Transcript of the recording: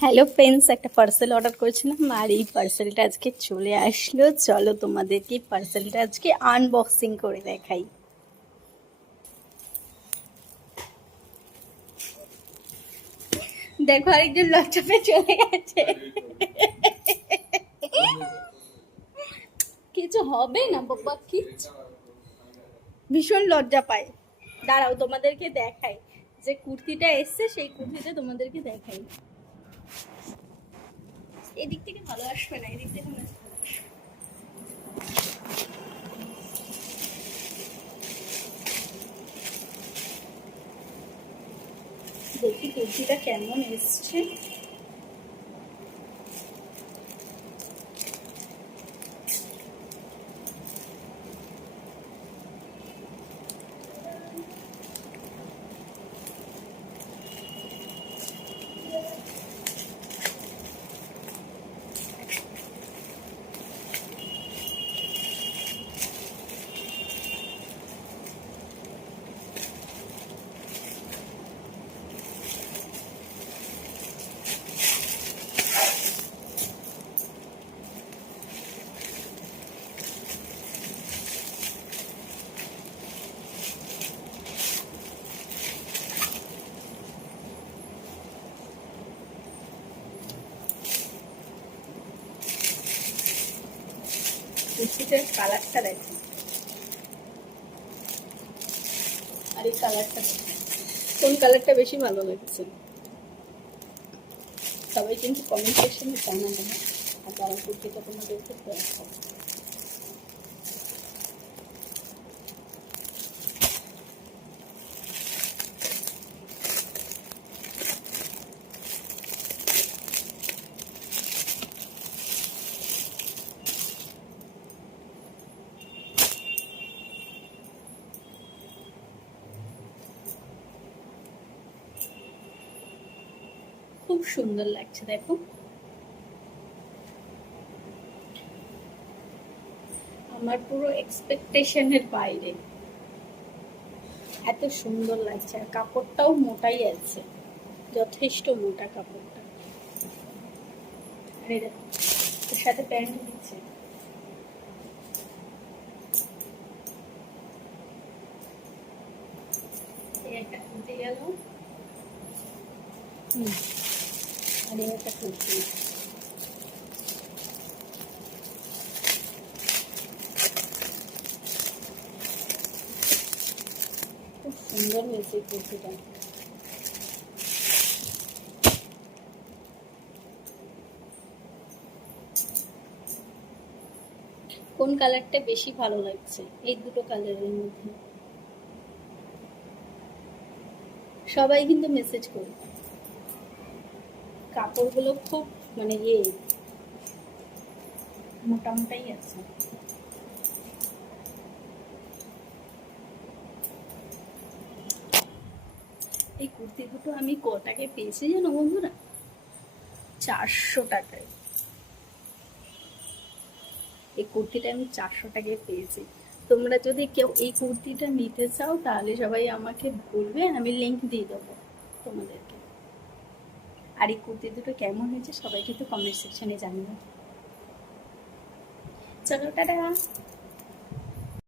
Hello friends, একটা parcel order করেছিলাম আর এই পার্সেলটা আজকে চলে আসলো। চলো তোমাদেরকে পার্সেলটা আজকে আনবক্সিং করে দেখাই। দেখো আরেকজন লজ্জা পেয়ে চলে গেছে। কিছু হবে না বাবা, কি ভীষণ লজ্জা পায়। দাঁড়াও তোমাদেরকে দেখাই যে কুর্তিটা এসছে, সেই কুর্তিটা তোমাদেরকে দেখাই। এদিক থেকে ভালো আসবে না, এদিক থেকে ভালো আসবে। দেখি কুর্তিটা কেমন এসছে। কুর্তিটার কালারটা দেখো, আর এই কালারটা কোন কালারটা বেশি ভালো লাগছে সবাই কিন্তু কমেন্ট সেকশনে জানাবেন। আর যারা কুর্তিটা তোমাদেরকে দেখাবো। খুব সুন্দর লাগছে দেখো। আমার পুরো এক্সপেকটেশনের বাইরে, এত সুন্দর লাগছে। আর কাপড়টাও মোটাই আছে, যথেষ্ট মোটা কাপড়টা। আর এই দেখো এর সাথে প্যান্ট দিচ্ছে। এই একটা কুর্তি গেল, আর এই একটা কুর্তি। খুব সুন্দর হয়েছে কুর্তিটা। কোন কালারটা বেশি ভালো লাগছে এই দুটো কালারের মধ্যে? সবাই কিন্তু মেসেজ করবে। কাপড়গুলো খুব মানে মোটামোটাই আছে। এই কুর্তি দুটো আমি কটাকে পেয়েছি জানো বন্ধুরা? 400 টাকায়। এই কুর্তিটা আমি 400 টাকায় পেয়েছি। তোমরা যদি কেউ এই কুর্তিটা নিতে চাও তাহলে সবাই আমাকে বলবে, আমি লিংক দিয়ে দেবো তোমাদেরকে। আর এই কুর্তি দুটো কেমন হয়েছে সবাই কিন্তু কমেন্ট সেকশনে জানিও। চলো টাটা।